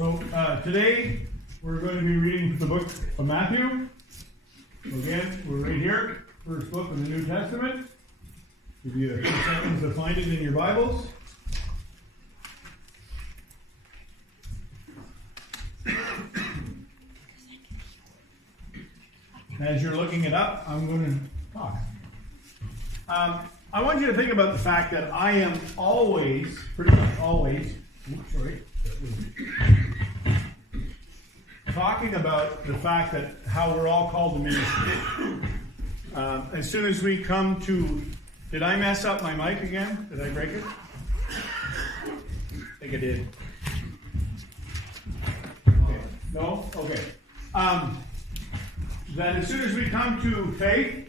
Today we're going to be reading the book of Matthew. Again, we're right here, first book of the New Testament. Give you a few seconds to find it in your Bibles. As you're looking it up, I'm going to talk. I want you to think about the fact that I am always, pretty much always, talking about the fact that how we're all called to ministry. As soon as we come to, did I mess up my mic again? Did I break it? I think I did. Okay. No? Okay. That as soon as we come to faith,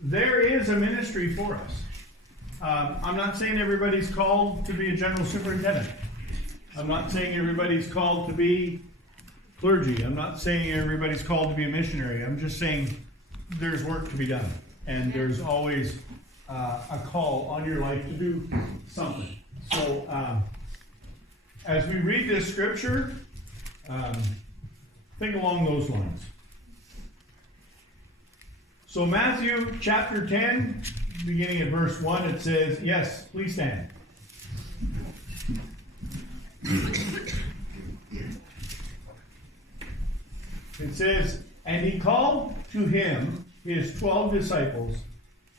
there is a ministry for us. I'm not saying everybody's called to be a general superintendent. I'm not saying everybody's called to be clergy. I'm not saying everybody's called to be a missionary. I'm just saying there's work to be done. And there's always a call on your life to do something. So as we read this scripture, think along those lines. So Matthew chapter 10, beginning at verse 1, it says, yes, please stand. It says, and he called to him his 12 disciples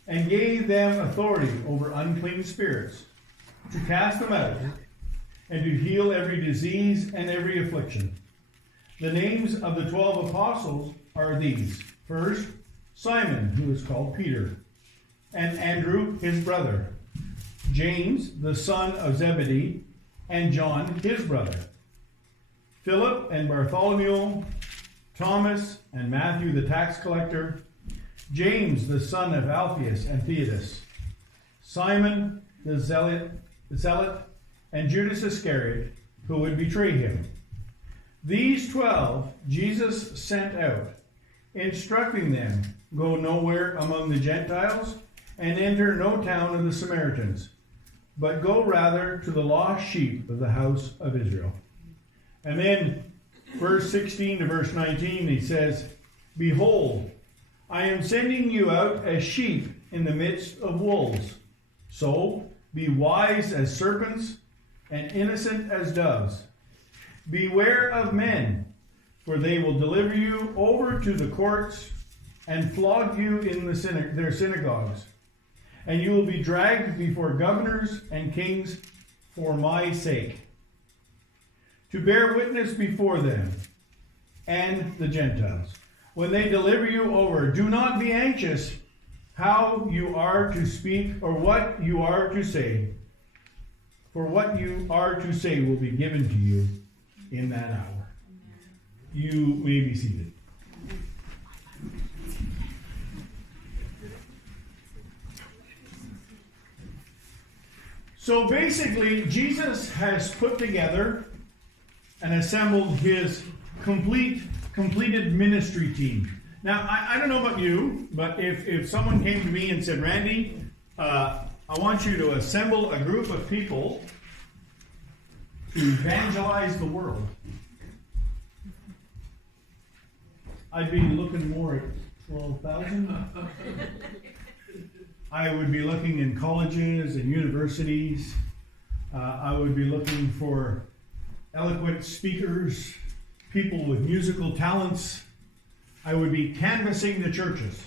and gave them authority over unclean spirits to cast them out and to heal every disease and every affliction. The names of the 12 apostles are these. First, Simon, who is called Peter, and Andrew, his brother, James, the son of Zebedee, and John, his brother, Philip and Bartholomew, Thomas and Matthew the tax collector, James the son of Alphaeus and Thaddaeus, Simon the Zealot, and Judas Iscariot, who would betray him. These 12 Jesus sent out, instructing them, go nowhere among the Gentiles, and enter no town of the Samaritans, but go rather to the lost sheep of the house of Israel. And then, verse 16 to verse 19, he says, behold, I am sending you out as sheep in the midst of wolves. So be wise as serpents and innocent as doves. Beware of men, for they will deliver you over to the courts and flog you in their synagogues. And you will be dragged before governors and kings for my sake, to bear witness before them and the Gentiles. When they deliver you over, do not be anxious how you are to speak or what you are to say, for what you are to say will be given to you in that hour. You may be seated. So basically, Jesus has put together and assembled his completed ministry team. Now, I don't know about you, but if someone came to me and said, Randy, I want you to assemble a group of people to evangelize the world, I'd be looking more at 12,000. I would be looking in colleges and universities. I would be looking for eloquent speakers, people with musical talents. I would be canvassing the churches.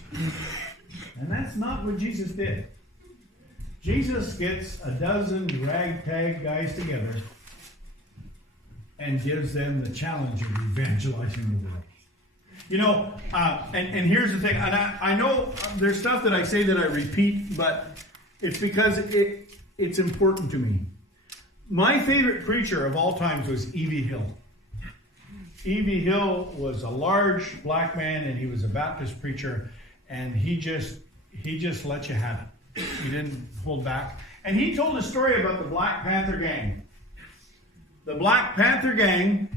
And that's not what Jesus did. Jesus gets a dozen ragtag guys together and gives them the challenge of evangelizing the world. You know, and here's the thing, and I know there's stuff that I say that I repeat, but it's because it's important to me. My favorite preacher of all times was E.V. Hill. E.V. Hill was a large black man, and he was a Baptist preacher, and he just let you have it. He didn't hold back. And he told a story about the Black Panther gang. The Black Panther gang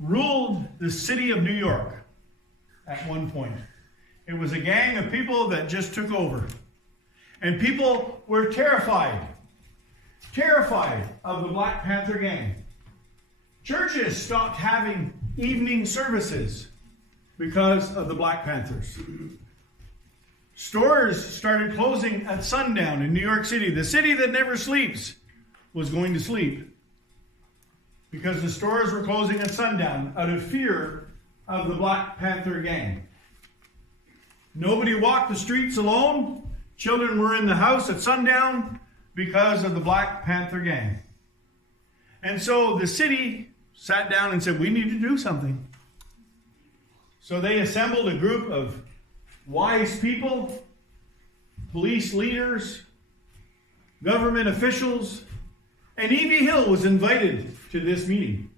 ruled the city of New York at one point. It was a gang of people that just took over. And people were terrified of the Black Panther gang. Churches stopped having evening services because of the Black Panthers. Stores started closing at sundown in New York City. The city that never sleeps was going to sleep because the stores were closing at sundown out of fear of the Black Panther gang. Nobody walked the streets alone. Children were in the house at sundown because of the Black Panther gang. And so the city sat down and said, we need to do something. So they assembled a group of wise people, police leaders, government officials, and E.B. Hill was invited to this meeting.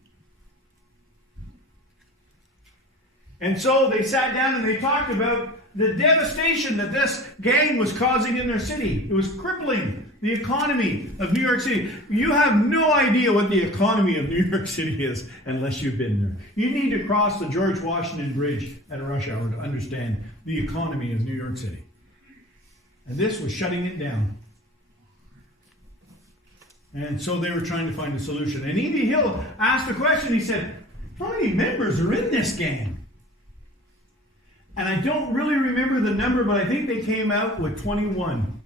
And so they sat down and they talked about the devastation that this gang was causing in their city. It was crippling the economy of New York City. You have no idea what the economy of New York City is unless you've been there. You need to cross the George Washington Bridge at rush hour to understand the economy of New York City. And this was shutting it down. And so they were trying to find a solution. And E.B. Hill asked a question. He said, how many members are in this gang? And I don't really remember the number, but I think they came out with 21.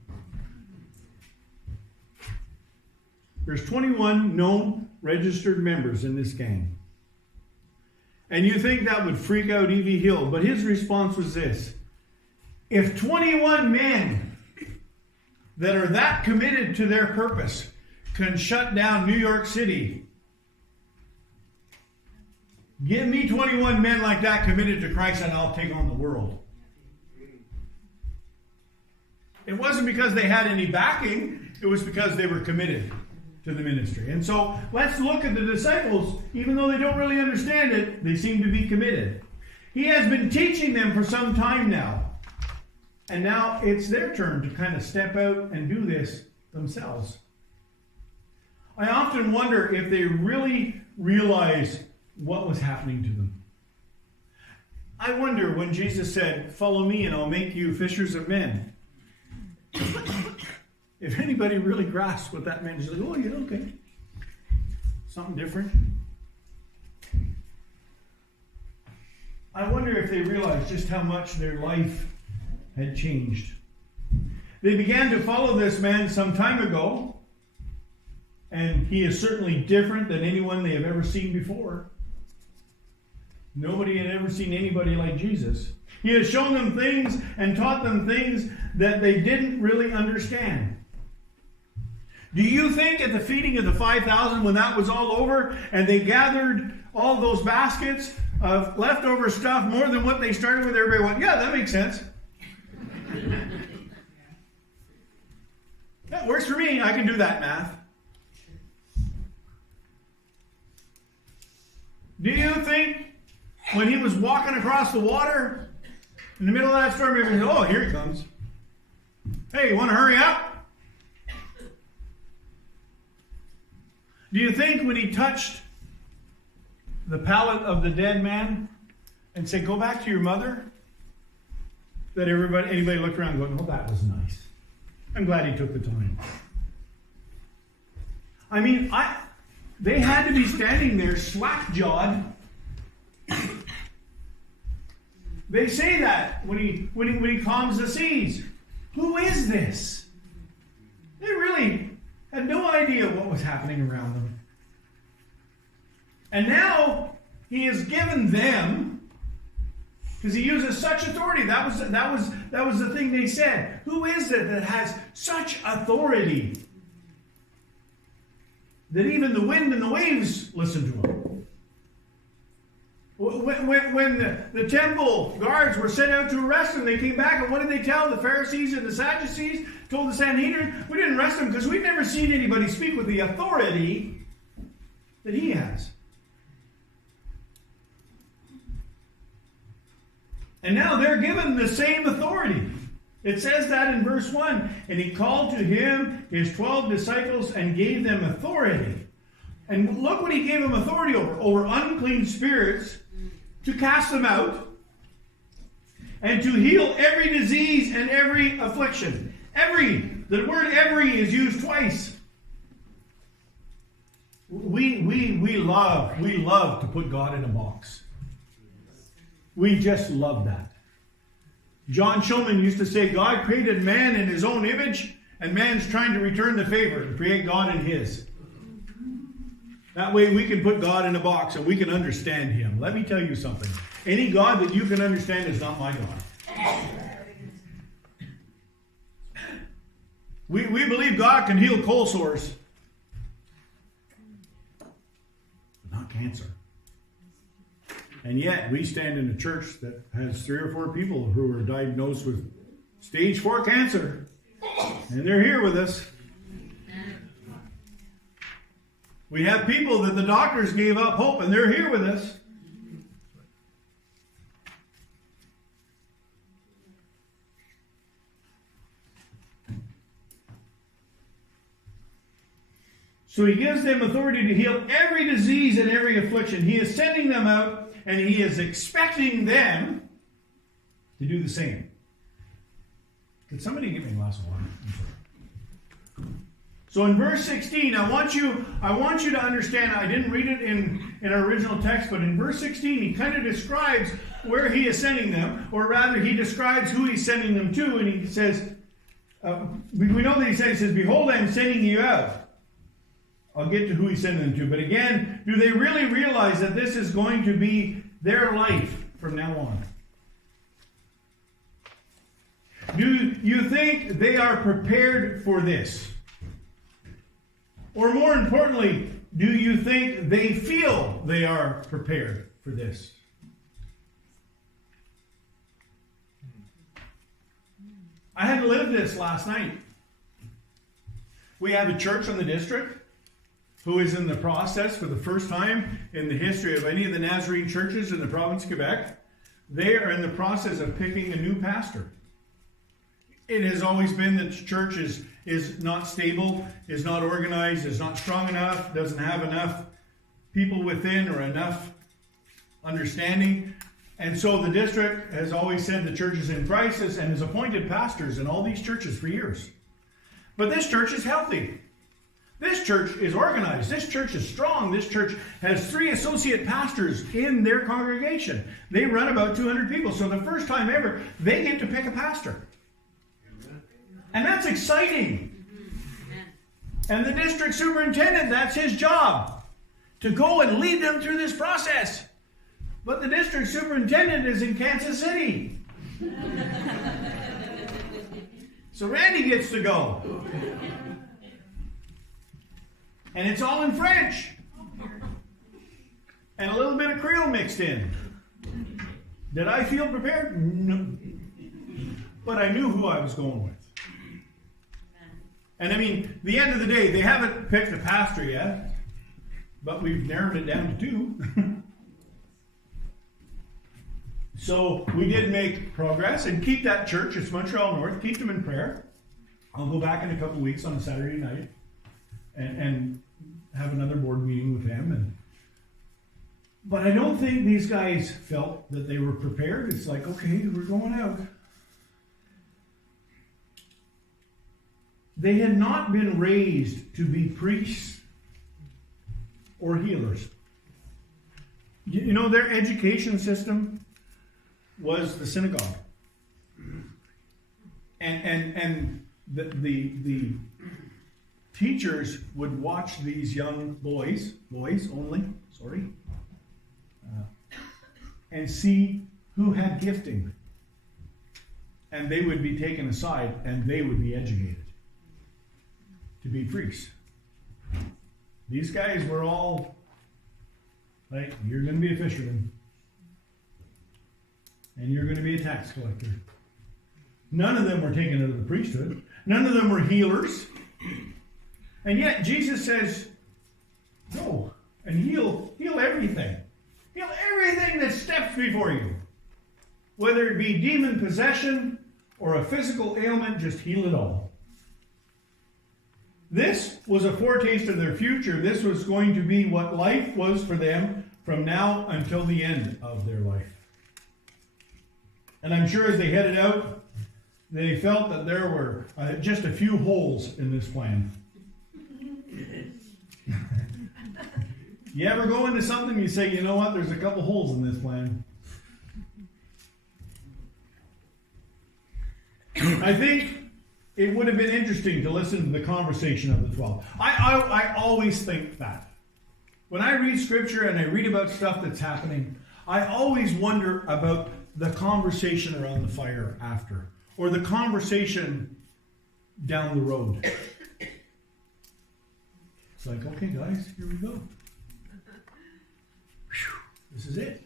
There's 21 known registered members in this gang. And you think that would freak out E.B. Hill, but his response was this. If 21 men that are that committed to their purpose can shut down New York City, give me 21 men like that committed to Christ and I'll take on the world. It wasn't because they had any backing. It was because they were committed to the ministry. And so let's look at the disciples. Even though they don't really understand it, they seem to be committed. He has been teaching them for some time now. And now it's their turn to kind of step out and do this themselves. I often wonder if they really realize what was happening to them. I wonder when Jesus said, follow me and I'll make you fishers of men. If anybody really grasps what that meant, it's like, oh yeah, okay. Something different. I wonder if they realized just how much their life had changed. They began to follow this man some time ago, and he is certainly different than anyone they have ever seen before. Nobody had ever seen anybody like Jesus. He has shown them things and taught them things that they didn't really understand. Do you think at the feeding of the 5,000, when that was all over, and they gathered all those baskets of leftover stuff, more than what they started with, everybody went, yeah, that makes sense. That works for me. I can do that math. Do you think when he was walking across the water, in the middle of that storm, everybody said, oh, here he comes. Hey, you want to hurry up? Do you think when he touched the pallet of the dead man and said, go back to your mother, that anybody looked around going, oh, that was nice. I'm glad he took the time. I mean, they had to be standing there slack-jawed. They say that when he calms the seas. Who is this? They really had no idea what was happening around them. And now he has given them, because he uses such authority. That was the thing they said. Who is it that has such authority that even the wind and the waves listen to him? When the temple guards were sent out to arrest him, they came back, and what did they tell the Pharisees and the Sadducees? Told the Sanhedrin, we didn't arrest him because we've never seen anybody speak with the authority that he has. And now they're given the same authority. It says that in verse 1, and he called to him his 12 disciples and gave them authority. And look what he gave them authority over unclean spirits, to cast them out, and to heal every disease and every affliction. The word every is used twice. We love to put God in a box. We just love that. John Schulman used to say, God created man in his own image, and man's trying to return the favor and create God in his. That way we can put God in a box and we can understand him. Let me tell you something. Any God that you can understand is not my God. We believe God can heal cold sores, but not cancer. And yet we stand in a church that has 3 or 4 people who are diagnosed with stage 4 cancer. And they're here with us. We have people that the doctors gave up hope, and they're here with us. So he gives them authority to heal every disease and every affliction. He is sending them out, and he is expecting them to do the same. Could somebody give me a glass of water? So in verse 16, I want you to understand, I didn't read it in our original text, but in verse 16, he kind of describes where he is sending them, or rather, he describes who he's sending them to, and he says, we know that he says, behold, I am sending you out. I'll get to who he's sending them to. But again, do they really realize that this is going to be their life from now on? Do you think they are prepared for this? Or more importantly, do you think they feel they are prepared for this? I had to live this last night. We have a church in the district who is in the process for the first time in the history of any of the Nazarene churches in the province of Quebec. They are in the process of picking a new pastor. It has always been that the church is not stable, is not organized, is not strong enough, doesn't have enough people within or enough understanding. And so the district has always said the church is in crisis and has appointed pastors in all these churches for years. But this church is healthy. This church is organized. This church is strong. This church has 3 associate pastors in their congregation. They run about 200 people. So the first time ever, they get to pick a pastor. And that's exciting. And the district superintendent, that's his job, to go and lead them through this process. But the district superintendent is in Kansas City. So Randy gets to go. And it's all in French. And a little bit of Creole mixed in. Did I feel prepared? No. But I knew who I was going with. And I mean, the end of the day, they haven't picked a pastor yet, but we've narrowed it down to 2. So we did make progress, and keep that church, it's Montreal North, keep them in prayer. I'll go back in a couple of weeks on a Saturday night and have another board meeting with them. But I don't think these guys felt that they were prepared. It's like, okay, we're going out. They had not been raised to be priests or healers. You know, their education system was the synagogue. And the teachers would watch these young boys only, and see who had gifting. And they would be taken aside and they would be educated to be priests. These guys were all like, you're going to be a fisherman. And you're going to be a tax collector. None of them were taken out of the priesthood. None of them were healers. And yet Jesus says, go and heal everything. Heal everything that steps before you. Whether it be demon possession or a physical ailment, just heal it all. This was a foretaste of their future. This was going to be what life was for them from now until the end of their life. And I'm sure as they headed out, they felt that there were just a few holes in this plan. You ever go into something you say, you know what, there's a couple holes in this plan. I think it would have been interesting to listen to the conversation of the 12. I always think that. When I read scripture and I read about stuff that's happening, I always wonder about the conversation around the fire after, or the conversation down the road. It's like, okay, guys, here we go. Whew, this is it.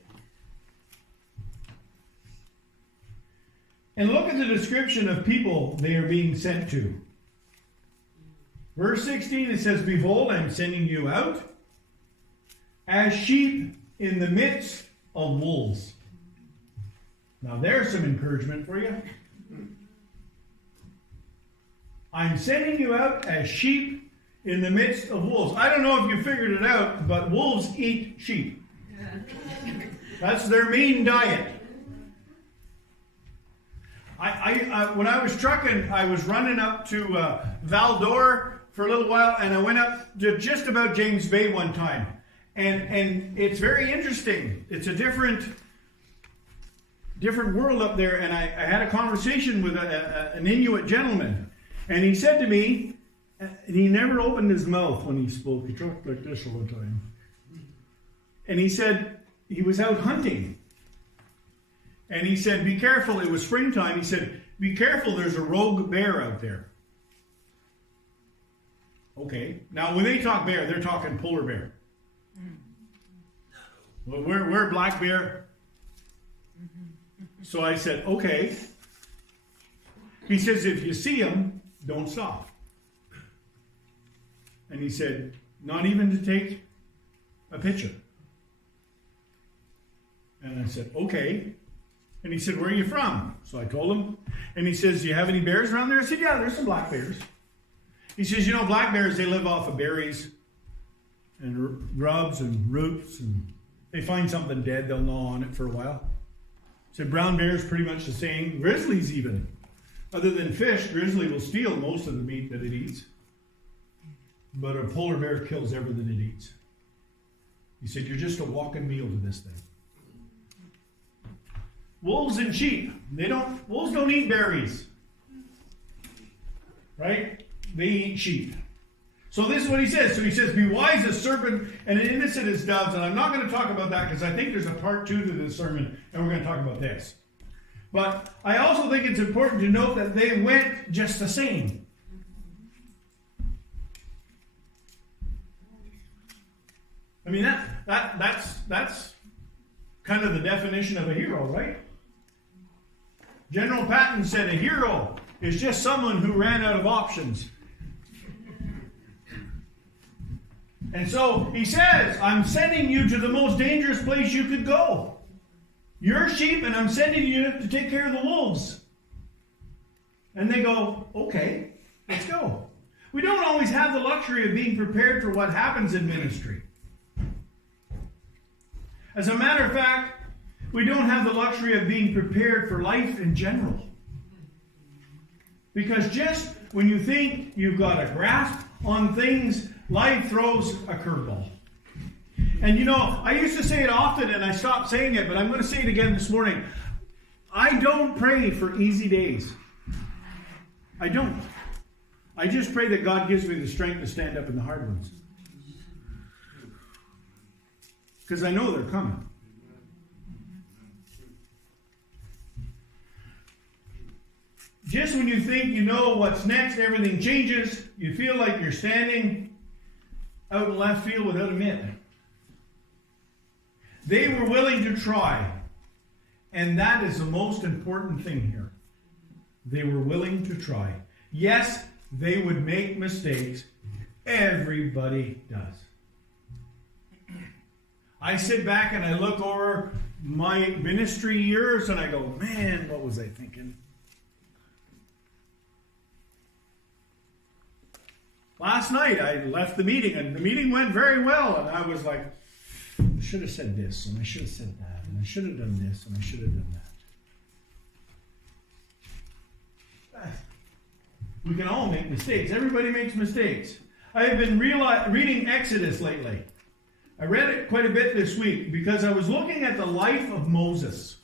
And look at the description of people they are being sent to. Verse 16, it says, behold, I am sending you out as sheep in the midst of wolves. Now there's some encouragement for you. I'm sending you out as sheep in the midst of wolves. I don't know if you figured it out, but wolves eat sheep. That's their main diet. When I was trucking, I was running up to Val-d'Or for a little while, and I went up to just about James Bay one time. And it's very interesting. It's a different world up there, and I had a conversation with an Inuit gentleman, and he said to me, and he never opened his mouth when he spoke. He talked like this all the time. And he said he was out hunting. And he said, be careful. It was springtime. He said, be careful. There's a rogue bear out there. Okay. Now, when they talk bear, they're talking polar bear. Well, we're black bear. So I said, okay. He says, if you see him, don't stop. And he said, not even to take a picture. And I said, okay. And he said, where are you from? So I told him. And he says, do you have any bears around there? I said, yeah, there's some black bears. He says, you know, black bears, they live off of berries and grubs and roots. And they find something dead, they'll gnaw on it for a while. He said, brown bear's pretty much the same. Grizzlies even. Other than fish, grizzly will steal most of the meat that it eats. But a polar bear kills everything it eats. He said, you're just a walking meal to this thing. Wolves and sheep, wolves don't eat berries. Right? They eat sheep. So this is what he says. So he says, be wise as serpent and innocent as doves. And I'm not going to talk about that because I think there's a part 2 to this sermon, and we're going to talk about this. But I also think it's important to note that they went just the same. I mean, that's kind of the definition of a hero, right? General Patton said a hero is just someone who ran out of options. And so he says, I'm sending you to the most dangerous place you could go. You're sheep, and I'm sending you to take care of the wolves. And they go, okay, let's go. We don't always have the luxury of being prepared for what happens in ministry. As a matter of fact, we don't have the luxury of being prepared for life in general. Because just when you think you've got a grasp on things, life throws a curveball. And you know, I used to say it often and I stopped saying it, but I'm going to say it again this morning. I don't pray for easy days. I don't. I just pray that God gives me the strength to stand up in the hard ones. Because I know they're coming. Just when you think you know what's next, everything changes. You feel like you're standing out in left field without a mitt. They were willing to try. And that is the most important thing here. They were willing to try. Yes, they would make mistakes. Everybody does. I sit back and I look over my ministry years and I go, man, what was I thinking? Last night I left the meeting and the meeting went very well and I was like, I should have said this and I should have said that and I should have done this and I should have done that. We can all make mistakes. Everybody makes mistakes. I have been reading Exodus lately. I read it quite a bit this week because I was looking at the life of Moses.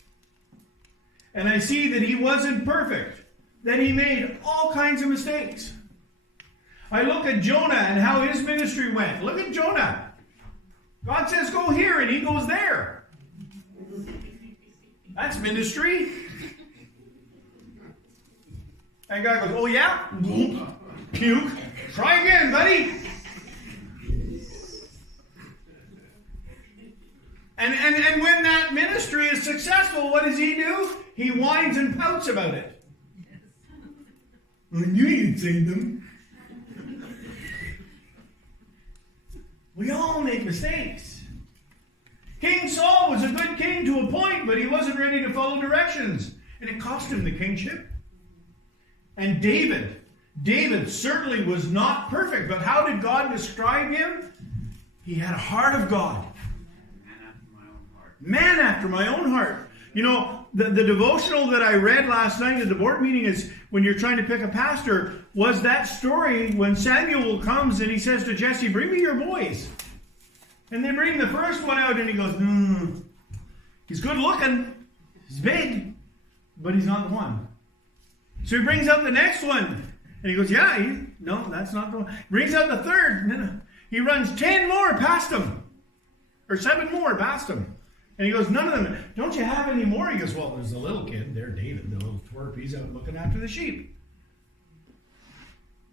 And I see that he wasn't perfect, that he made all kinds of mistakes. I look at Jonah and how his ministry went. Look at Jonah. God says, go here, and he goes there. That's ministry. And God goes, oh yeah? Puke. Try again, buddy. And when that ministry is successful, what does he do? He whines and pouts about it. I knew you'd save them. We all make mistakes. King Saul was a good king to a point, but he wasn't ready to follow directions. And it cost him the kingship. And David certainly was not perfect, but how did God describe him? He had a heart of God. Man after my own heart. You know, the devotional that I read last night at the board meeting is when you're trying to pick a pastor, was that story when Samuel comes and he says to Jesse, bring me your boys. And they bring the first one out and he goes, he's good looking, he's big, but he's not the one. So he brings out the next one and he goes, no, that's not the one. Brings out the third. No. He runs 10 more past him, or 7 more past him. And he goes, none of them. Don't you have any more? He goes, well, there's a little kid there, David, the little twerp. He's out looking after the sheep.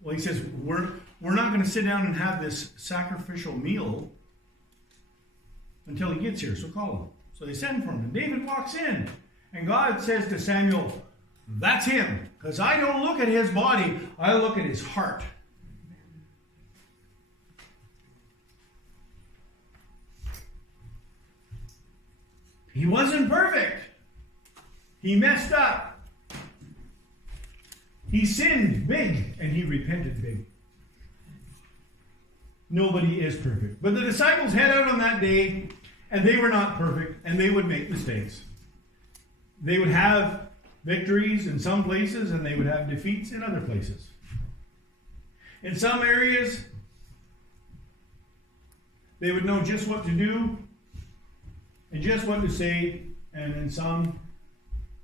Well, he says, we're not going to sit down and have this sacrificial meal until he gets here, so call him. So they send for him. And David walks in. And God says to Samuel, that's him. Because I don't look at his body, I look at his heart. He wasn't perfect. He messed up. He sinned big and he repented big. Nobody is perfect. But the disciples head out on that day and they were not perfect and they would make mistakes. They would have victories in some places and they would have defeats in other places. In some areas, they would know just what to do and just what to say, and in some,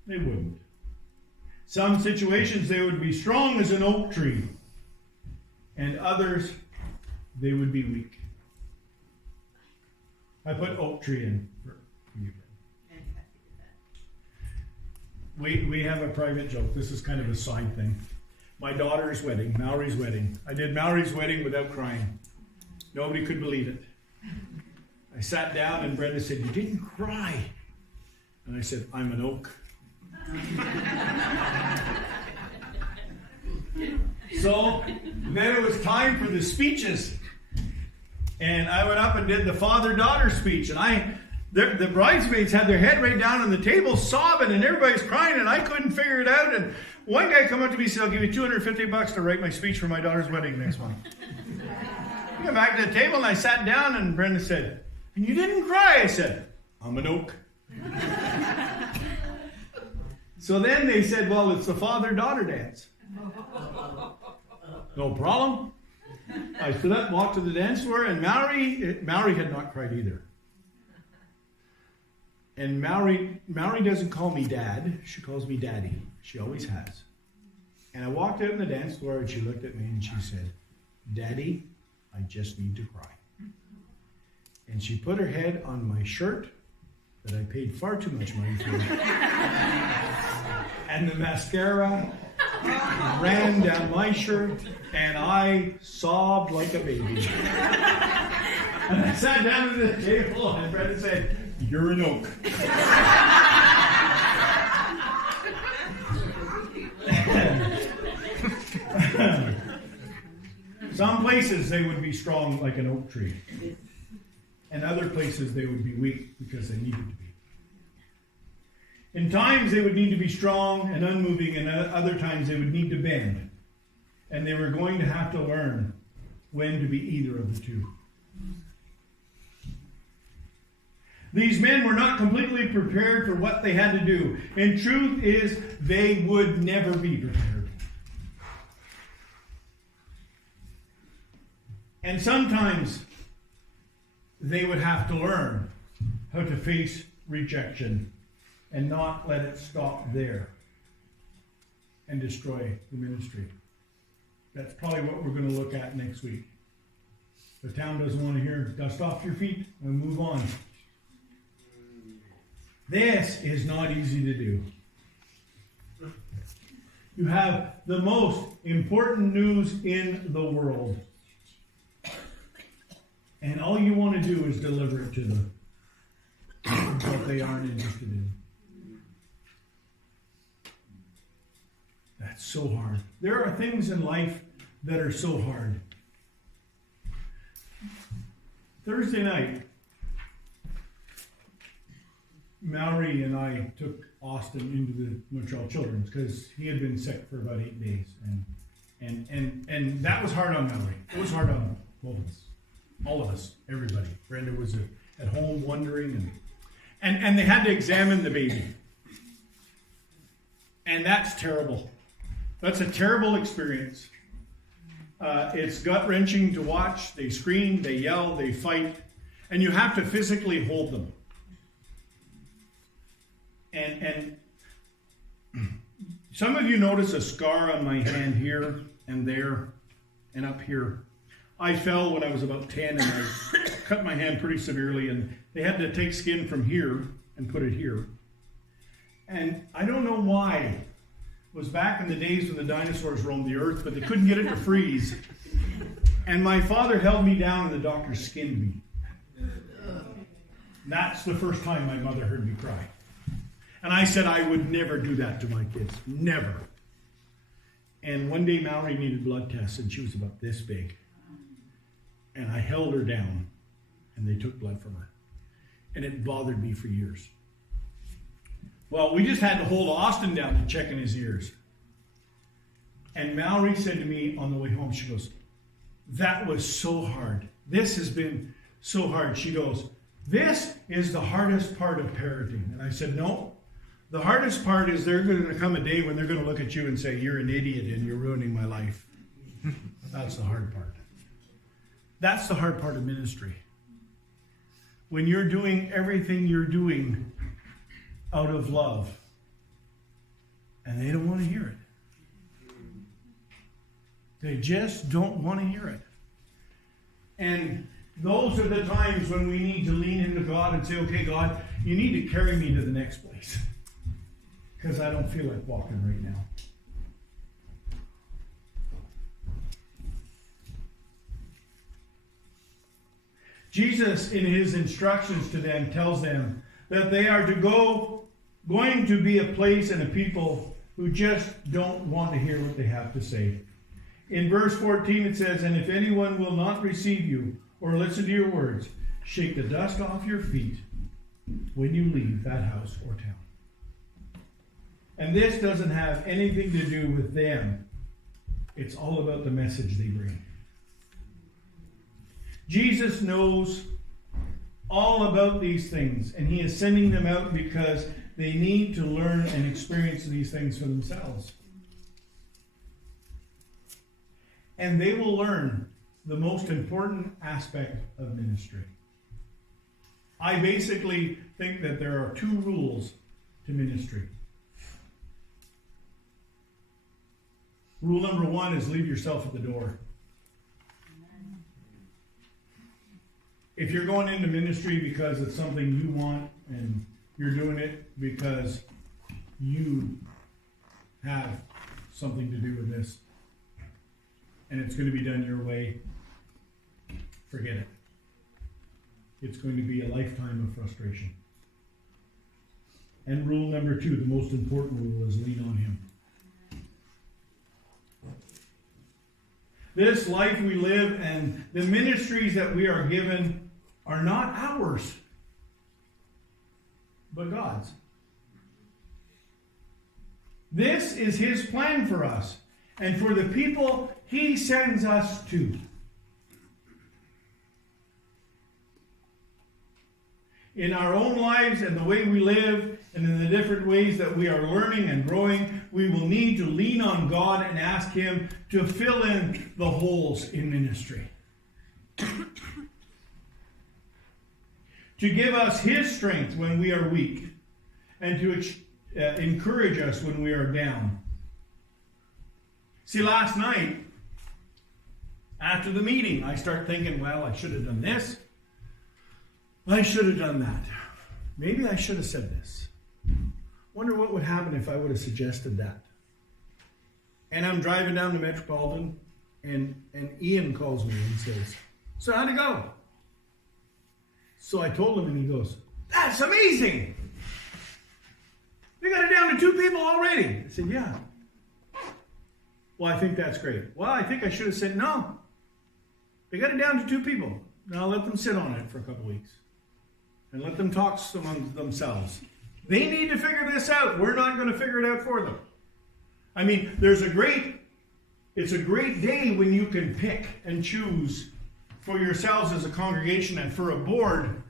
they wouldn't. Some situations, they would be strong as an oak tree, and others, they would be weak. I put oak tree in for you. We have a private joke. This is kind of a side thing. My daughter's wedding, Mallory's wedding. I did Mallory's wedding without crying. Nobody could believe it. I sat down and Brenda said, you didn't cry. And I said, I'm an oak. So then it was time for the speeches. And I went up and did the father-daughter speech. And the bridesmaids had their head right down on the table sobbing and everybody's crying and I couldn't figure it out. And one guy come up to me and said, I'll give you $250 to write my speech for my daughter's wedding next month. I went back to the table and I sat down and Brenda said, and you didn't cry. I said, I'm an oak. So then they said, well, it's the father-daughter dance. No problem. I stood up, walked to the dance floor, and Mallory had not cried either. And Mallory doesn't call me Dad. She calls me Daddy. She always has. And I walked out on the dance floor, and she looked at me, and she said, Daddy, I just need to cry. And she put her head on my shirt that I paid far too much money for. And the mascara ran down my shirt, and I sobbed like a baby. And I sat down at the table, and Brenda said, you're an oak. Some places they would be strong like an oak tree. And other places they would be weak because they needed to be. In times they would need to be strong and unmoving, and other times they would need to bend. And they were going to have to learn when to be either of the two. These men were not completely prepared for what they had to do. And truth is, they would never be prepared. And sometimes they would have to learn how to face rejection and not let it stop there and destroy the ministry. That's probably what we're going to look at next week. The town doesn't want to hear dust off your feet and move on. This is not easy to do. You have the most important news in the world. And all you want to do is deliver it to them. What they aren't interested in. That's so hard. There are things in life that are so hard. Thursday night, Mallory and I took Austin into the Montreal Children's because he had been sick for about 8 days. And that was hard on Mallory. It was hard on both of us. All of us. Everybody. Brenda was at home wondering. And they had to examine the baby. And that's terrible. That's a terrible experience. It's gut-wrenching to watch. They scream, they yell, they fight. And you have to physically hold them. And some of you notice a scar on my hand here and there and up here. I fell when I was about 10 and I cut my hand pretty severely, and they had to take skin from here and put it here. And I don't know why. It was back in the days when the dinosaurs roamed the earth, but they couldn't get it to freeze. And my father held me down and the doctor skinned me. That's the first time my mother heard me cry. And I said I would never do that to my kids. Never. And one day Mallory needed blood tests and she was about this big. And I held her down and they took blood from her. And it bothered me for years. Well, we just had to hold Austin down to check in his ears. And Mallory said to me on the way home, she goes, that was so hard. This has been so hard. She goes, this is the hardest part of parenting. And I said, no. The hardest part is there's going to come a day when they're going to look at you and say, you're an idiot and you're ruining my life. That's the hard part. That's the hard part of ministry. When you're doing everything you're doing out of love, and they don't want to hear it. They just don't want to hear it. And those are the times when we need to lean into God and say, okay, God, you need to carry me to the next place. Because I don't feel like walking right now. Jesus, in his instructions to them, tells them that they are going to be a place and a people who just don't want to hear what they have to say. In verse 14 it says, and if anyone will not receive you or listen to your words, shake the dust off your feet when you leave that house or town. And this doesn't have anything to do with them. It's all about the message they bring. Jesus knows all about these things, and he is sending them out because they need to learn and experience these things for themselves. And they will learn the most important aspect of ministry. I basically think that there are 2 rules to ministry. Rule number 1 is leave yourself at the door. If you're going into ministry because it's something you want and you're doing it because you have something to do with this and it's going to be done your way, forget it. It's going to be a lifetime of frustration. And rule number 2, the most important rule, is lean on him. This life we live and the ministries that we are given are not ours, but God's. This is his plan for us and for the people he sends us to. In our own lives and the way we live and in the different ways that we are learning and growing, we will need to lean on God and ask him to fill in the holes in ministry. to give us his strength when we are weak, and to encourage us when we are down. See, last night, after the meeting, I start thinking, well, I should have done this. I should have done that. Maybe I should have said this. Wonder what would happen if I would have suggested that. And I'm driving down the Metropolitan, and Ian calls me and says, so how'd it go? So I told him, and he goes, that's amazing. We got it down to 2 people already. I said, yeah. Well, I think that's great. Well, I think I should have said no. They got it down to 2 people. Now let them sit on it for a couple weeks. And let them talk among themselves. They need to figure this out. We're not going to figure it out for them. I mean, it's a great day when you can pick and choose for yourselves as a congregation and for a board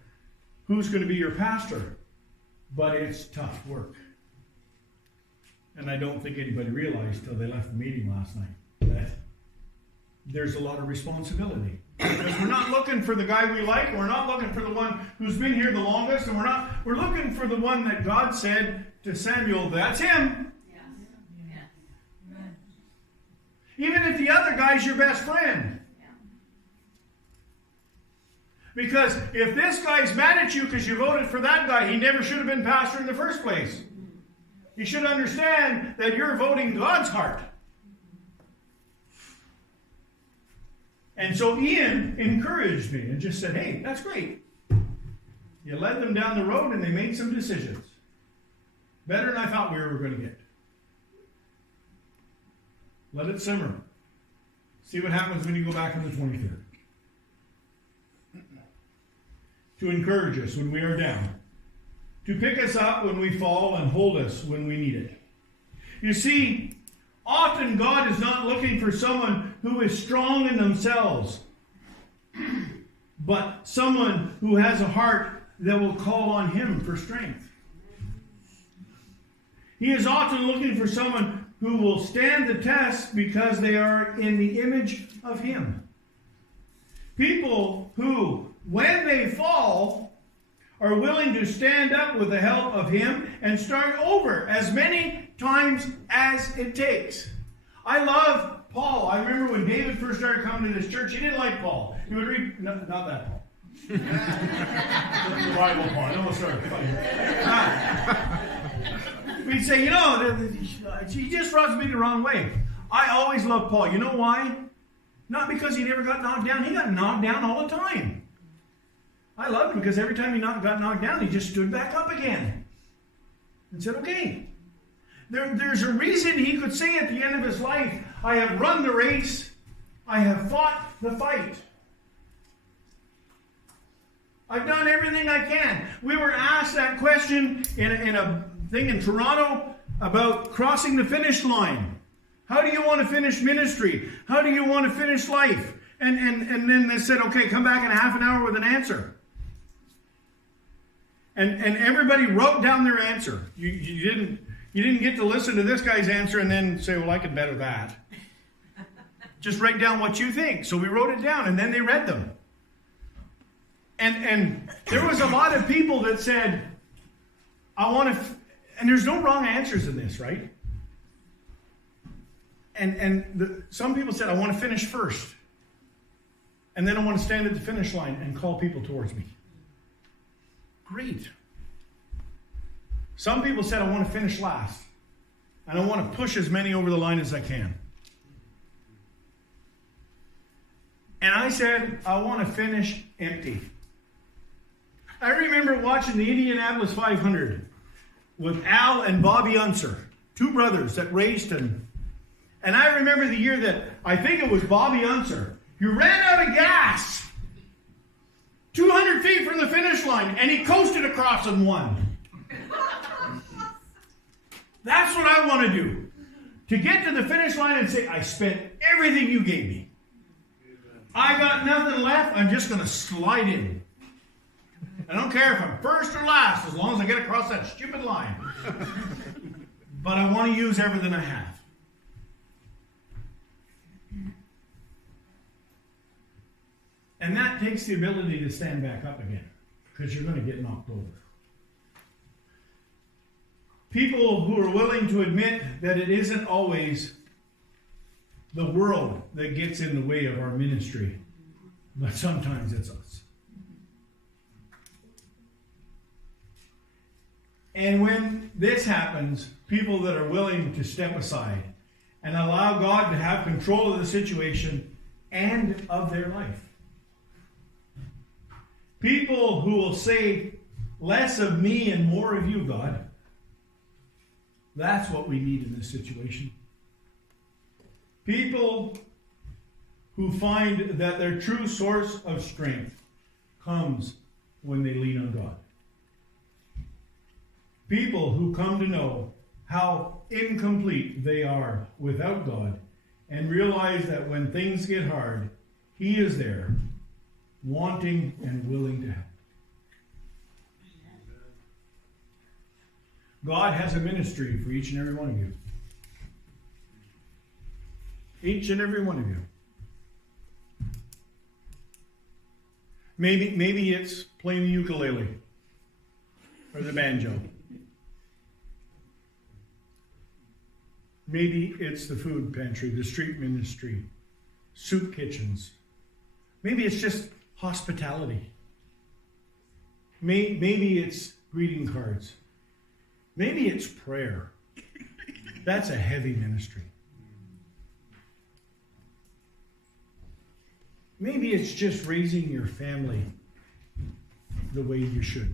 who's going to be your pastor. But it's tough work. And I don't think anybody realized till they left the meeting last night that there's a lot of responsibility. Because we're not looking for the guy we like, we're not looking for the one who's been here the longest, and we're looking for the one that God said to Samuel, that's him. Yes. Yes. Even if the other guy's your best friend. Yeah. Because if this guy's mad at you because you voted for that guy, he never should have been pastor in the first place. You should understand that you're voting God's heart. And so Ian encouraged me and just said, hey, that's great. You led them down the road and they made some decisions. Better than I thought we were going to get. Let it simmer. See what happens when you go back on the 23rd. To encourage us when we are down. To pick us up when we fall and hold us when we need it. You see, often God is not looking for someone who is strong in themselves, but someone who has a heart that will call on him for strength. He is often looking for someone who will stand the test because they are in the image of him. People who, when they fall, are willing to stand up with the help of him and start over as many times as it takes. I love Paul. I remember when David first started coming to this church, he didn't like Paul. He would read, no, not that Paul. The Bible Paul. I don't want to start fighting. We'd say, he just rubs me the wrong way. I always loved Paul. You know why? Not because he never got knocked down. He got knocked down all the time. I loved him because every time he got knocked down, he just stood back up again and said, okay. There's a reason he could say at the end of his life, I have run the race, I have fought the fight. I've done everything I can. We were asked that question in a thing in Toronto about crossing the finish line. How do you want to finish ministry? How do you want to finish life? And then they said, okay, come back in a half an hour with an answer. And everybody wrote down their answer. You didn't get to listen to this guy's answer and then say, well, I could better that. Just write down what you think. So we wrote it down, and then they read them. And there was a lot of people that said, I want to... And there's no wrong answers in this, right? Some people said, I want to finish first. And then I want to stand at the finish line and call people towards me. Great. Some people said, I want to finish last. And I want to push as many over the line as I can. And I said, I want to finish empty. I remember watching the Indianapolis 500 with Al and Bobby Unser, 2 brothers that raced. And I remember the year that, I think it was Bobby Unser, he ran out of gas 200 feet from the finish line, and he coasted across and won. That's what I want to do. To get to the finish line and say, I spent everything you gave me. I got nothing left. I'm just going to slide in. I don't care if I'm first or last, as long as I get across that stupid line. But I want to use everything I have. And that takes the ability to stand back up again. because you're going to get knocked over. People who are willing to admit that it isn't always the world that gets in the way of our ministry, but sometimes it's us. And when this happens, people that are willing to step aside and allow God to have control of the situation and of their life. People who will say, less of me and more of you, God. That's what we need in this situation. People who find that their true source of strength comes when they lean on God. People who come to know how incomplete they are without God and realize that when things get hard, He is there, wanting and willing to help. God has a ministry for each and every one of you. Each and every one of you. Maybe it's playing the ukulele or the banjo. Maybe it's the food pantry, the street ministry, soup kitchens. Maybe it's just hospitality. Maybe it's greeting cards. Maybe it's prayer. That's a heavy ministry. Maybe it's just raising your family the way you should.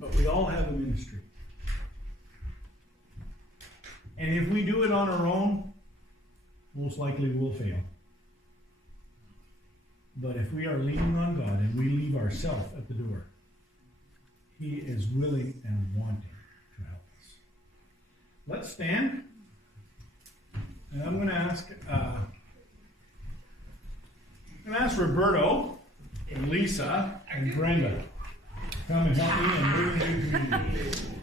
But we all have a ministry. And if we do it on our own, most likely we'll fail. But if we are leaning on God and we leave ourselves at the door, He is willing and wanting to help us. Let's stand. And I'm going to ask Roberto and Lisa and Brenda to come and help me and move into community.